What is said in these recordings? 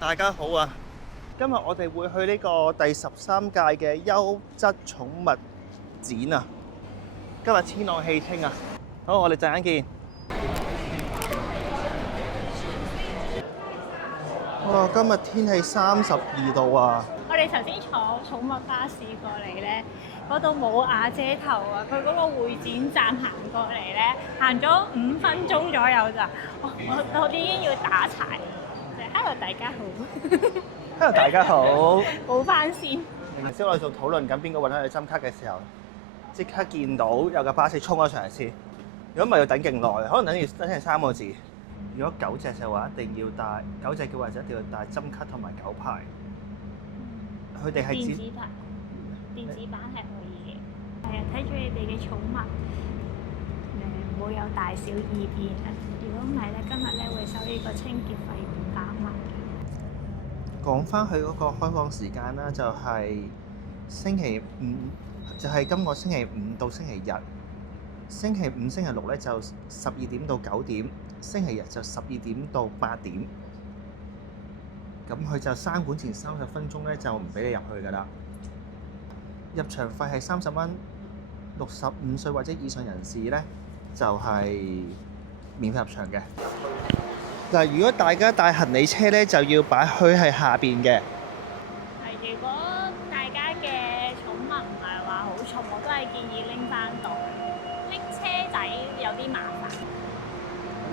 大家好啊！今日我哋會去呢個第13屆嘅優質寵物展啊！今日天朗氣清啊！好，我哋陣間見。哇！今日天氣32度啊！我哋頭先坐寵物巴士過嚟咧，嗰度冇瓦遮頭啊！佢嗰個會展站行過嚟咧，行咗5分鐘左右咋，我已經要打柴。Hello 大家好。Hello 大家好。冇翻先。頭先我哋仲討論緊邊個揾翻你針卡嘅時候，即刻見到有架巴士衝咗上嚟先。如果唔係要等勁耐，可能等成3個字。如果9隻嘅話，一定要帶9隻嘅話就一定要帶針卡同埋狗牌。佢哋係電子牌，電子版係可以嘅。係啊，睇住你哋嘅寵物，唔好有大小意見啊！如果唔係咧，今日咧會收呢個清潔費500蚊。講翻佢嗰個開放時間啦，就係星期五，就係今個星期五到星期日。星期五、星期六咧就12點到9點，星期日就12點到8點。咁佢就閂館前30分鐘咧就唔俾你入去㗎啦。入場費係30蚊，65歲或者以上人士咧就係免費入場嘅。嗱，如果大家帶行李車咧，就要擺去係下邊嘅。係，如果大家嘅寵物唔係話好重，我都係建議拎翻袋，拎車仔有啲麻煩。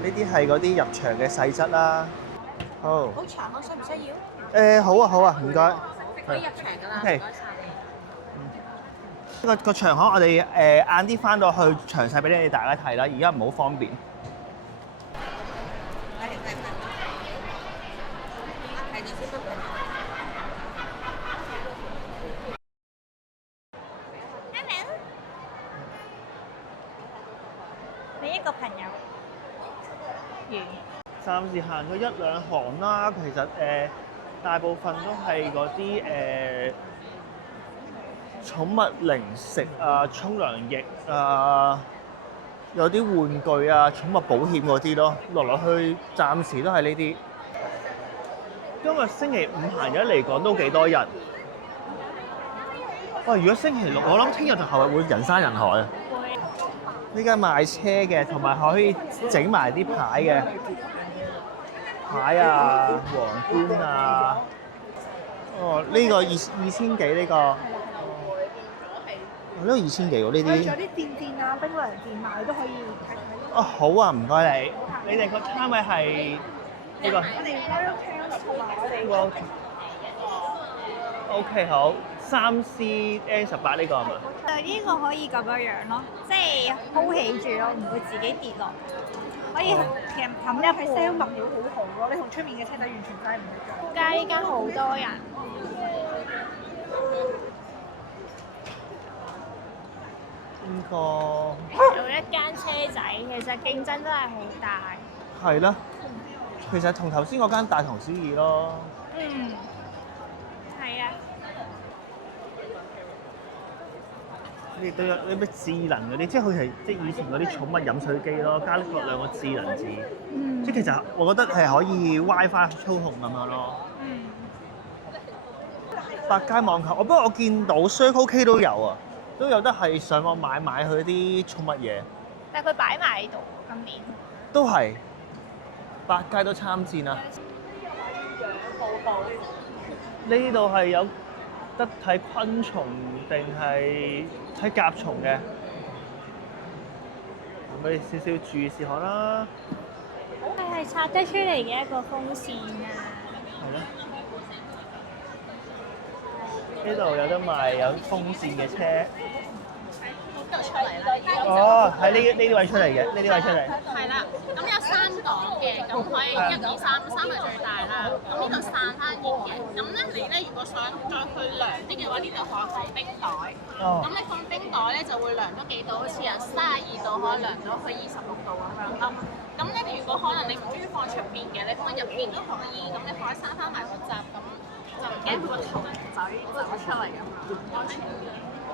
呢啲係嗰啲入場嘅細則啦。好。好長咯，需唔需要？好啊，好啊，唔該。可以入場㗎啦，唔 OK 該晒你。個場口我哋晏啲翻到去詳細俾你大家睇啦，而家唔好方便。你一個朋友完。暫時行咗1、2行啦，其實大部分都係嗰啲寵物零食啊、沖涼液啊，有啲玩具啊、寵物保險嗰啲咯，落去暫時都係呢啲。今日星期五行咗嚟講都幾多人。哇！如果星期六，我諗聽日同後日會人山人海啊！呢間賣車嘅，同埋可以整埋啲牌嘅。牌啊，皇冠啊，哦，呢個2000幾呢個，呢個2000幾喎呢啲。仲有啲墊啊、冰涼墊啊，你都可以睇睇。哦，好啊，唔該你。你哋個攤位係呢個。我哋 Royal Canis 同埋我哋。OK 好，3CN18呢個係嘛？呢個可以咁樣咯，即係 hold 起住咯，唔會自己跌落。可以其實冚一係 sell 物料好好咯，你同出面嘅車仔完全真係唔一樣。街依家好多人。呢個做一間車仔，其實競爭真係好大。係啦，其實同頭先嗰間大同小異咯。嗯，係啊。亦都有啲咩智能嗰啲，即係佢係即係以前嗰啲寵物飲水機咯，加咗2個智能字。即係其實我覺得係可以 WiFi 操控咁樣咯。百佳網購，不過我見到 Circle K 都有啊，都有得係上網買佢啲寵物嘢。但係佢擺埋喺度，今年。都係，百佳都參戰啦。呢度係有得睇昆蟲定係睇甲蟲嘅？我哋少少注意事項啦。佢係拆得出嚟嘅一個風扇啊！係咯。呢度有得賣有風扇嘅車。出嚟啦！哦，喺呢啲位出嚟嘅，呢啲位出嚟。係啦，咁有3檔嘅，咁可以1、2、3，3係最大啦。咁呢度散翻熱嘅，咁咧你咧如果想再去涼啲嘅話，呢度可以放冰袋。哦。咁你放冰袋咧就會涼咗幾度，好似由32度可以涼到去26度咁樣咯。咁咧如果可能你唔中意放出邊嘅，你放入邊都可以。咁你放喺閂翻埋個閘，咁就唔驚個蟲仔走出嚟咁樣，安全啲。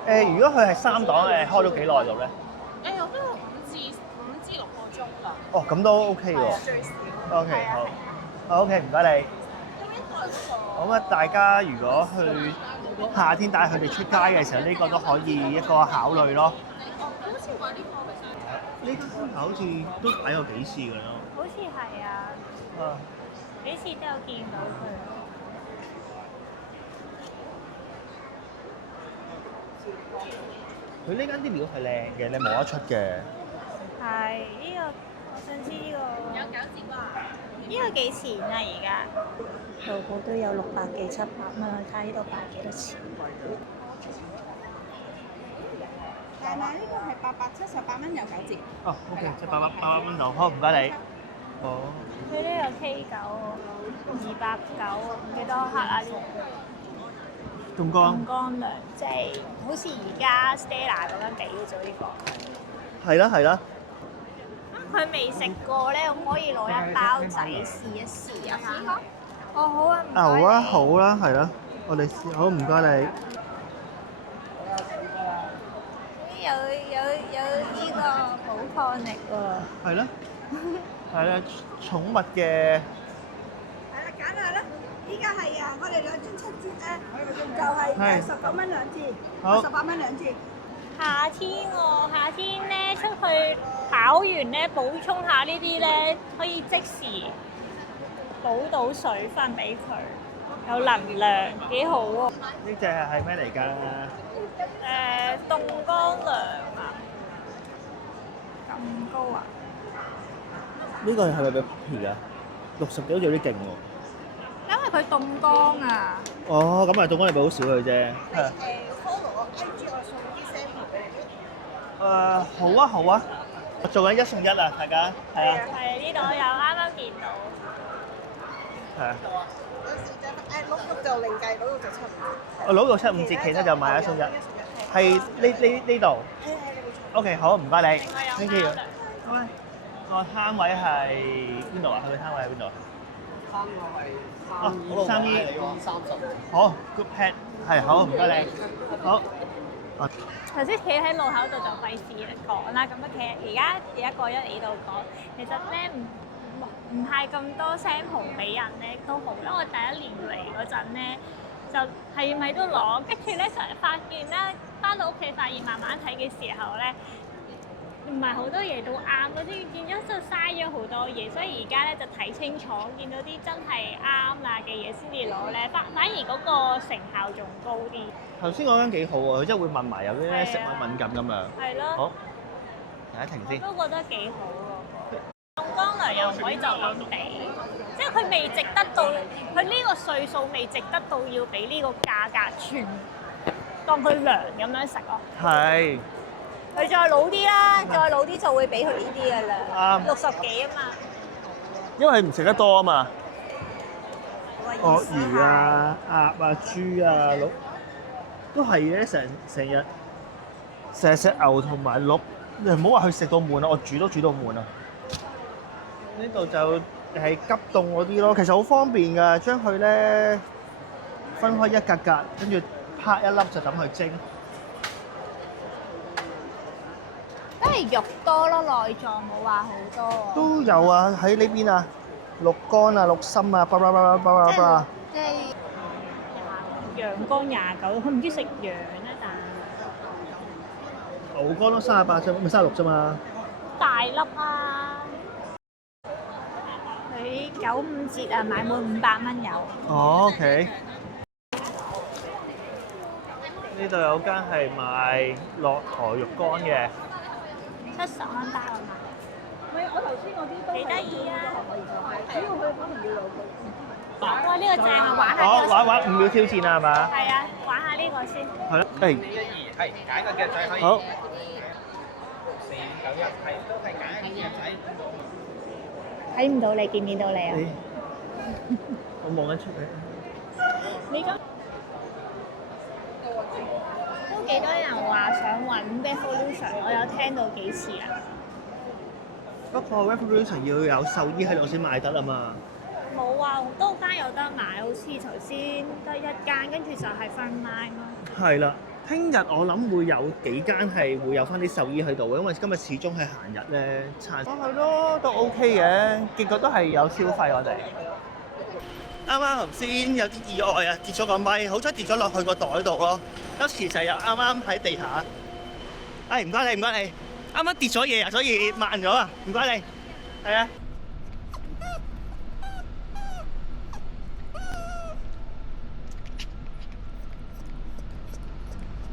如果佢係3檔開咗幾耐度咧？我都5至6個鐘啦。哦，咁都 OK 喎。最少。OK 好。OK 唔該你。咁一個咁啊，大家如果去夏天帶佢哋出街嘅時候，呢個都可以一個考慮咯。好似話呢個其實呢間好似都睇過幾次㗎咯。好似係啊，啊，幾次都有見到佢。佢呢間啲料係靚嘅，你冇得出嘅。係呢個，我想知呢個有餃子啩？呢個幾錢啊？而家淘寶都有600幾700蚊，睇下呢度擺幾多錢？大奶呢個係878蚊有9折。哦，OK，即係800蚊度，好唔該你。好。佢呢個 K9 290，幾多克啊？呢咁個凍乾涼，即係好似而家 Stella 咁樣俾嘅啫呢個。係啦係啦。佢未食過咧，咁可以攞一包仔試一試啊嘛。哦，好啊，唔該牛啊，你好啦，係啦，我哋試，好唔該你。有呢個補抗力喎。係啦，係啦，寵物嘅。係啦，揀下啦！依家係啊，我哋兩樽7折咧，就係19蚊兩支，好18蚊兩支。夏天喎，夏天咧出去跑完咧，補充下呢啲咧，可以即時補到水分俾佢，有能量，幾好喎。呢只係咩嚟㗎？凍乾涼啊，咁高啊！呢個係咪俾皮啊？60幾好似有啲勁喎。因為佢凍乾啊。哦，咁啊，凍乾你俾好少佢啫。係。follow 我 IG 我送啲 sample 俾你。好啊好啊，我做緊1送1啊，大家係啊。係呢度有啱啱見到。係啊。有時就碌碌就另計，嗰度就7五折。我攞到75折，其他就買1送1。係呢度。係係你冇錯。 OK，好，唔該你。另外有 Thank you。貓糧個攤位係邊度啊？佢個攤位喺邊度啊？攤位係哦，三姨30。好 good pet， 係好，唔該你。好。頭先企喺路口度就費事講啦，咁啊企而家過咗嚟呢度講，其實咧唔係咁多 sample 俾人咧都好，因為我第一年嚟嗰陣咧就係咪都攞，跟住咧就發現咧翻到屋企發現慢慢睇嘅時候咧。唔係好多嘢都啱嗰啲，變咗就嘥咗好多嘢，所以而家咧就睇清楚，見到啲真係啱啦嘅嘢先至攞咧，反而嗰個成效仲高啲。頭先嗰間幾好喎，佢真係會問埋有啲咩食係啊物敏感咁樣。係咯。好，停一停先。都覺得幾好喎。凍乾糧又唔可以就咁俾，即係佢未值得到，佢呢個歲數未值得到要俾呢個價格，全當佢糧咁樣食咯。係。佢再老啲啦，再老啲就會俾佢呢啲㗎啦。啱。 60幾啊嘛。因為唔食得多啊嘛。鱷鱷魚啊、鴨啊、豬啊、鹿都係嘅，成日食牛同埋鹿，你唔好話佢食到悶啊，我煮都煮到悶啊。呢度就係急凍嗰啲咯，其實好方便㗎，將佢咧分開一格格，跟住拍一粒就等佢蒸。都係肉多咯，內臟冇話好多喎。都有啊，喺呢邊啊，鹿肝啊、鹿心啊，巴。即係羊肝29，佢唔知食羊咧，但牛肝都38啫，咪36啫嘛。大粒啊！佢95折啊，買滿500蚊有。哦，OK。呢度有間係賣駱駝肉乾嘅。70蚊包啊嘛，唔係，我頭先嗰啲都幾得意啊！主要佢可能要有個。哇！呢個正啊，玩下哦，呢個先。玩5秒挑戰啊，係嘛？係啊，玩下呢個先。係咯，誒， 412係揀個腳仔可以。好。 491係都係揀一個腳仔。睇唔到你，見唔見到你啊？我望緊出嚟。你咁都幾多人話想揾 Revolution，我有聽到幾次啊。不過 Revolution 要有獸醫喺度先買得啊嘛。冇啊，多間有得買，好似頭先得一間，跟住就係 Frontline 咯。係啦，聽日我諗會有幾間係會有翻啲獸醫喺度嘅，因為今日始終係閒日咧，餐。哦，係咯，都 OK 嘅，結果都係有消費我哋。啱啱頭先有啲意外啊，跌咗個咪，好彩跌咗落去個袋度咯。有時就又啱啱喺地下。唔該你，啱啱跌咗嘢啊，所以慢咗啊，唔該你。係啊。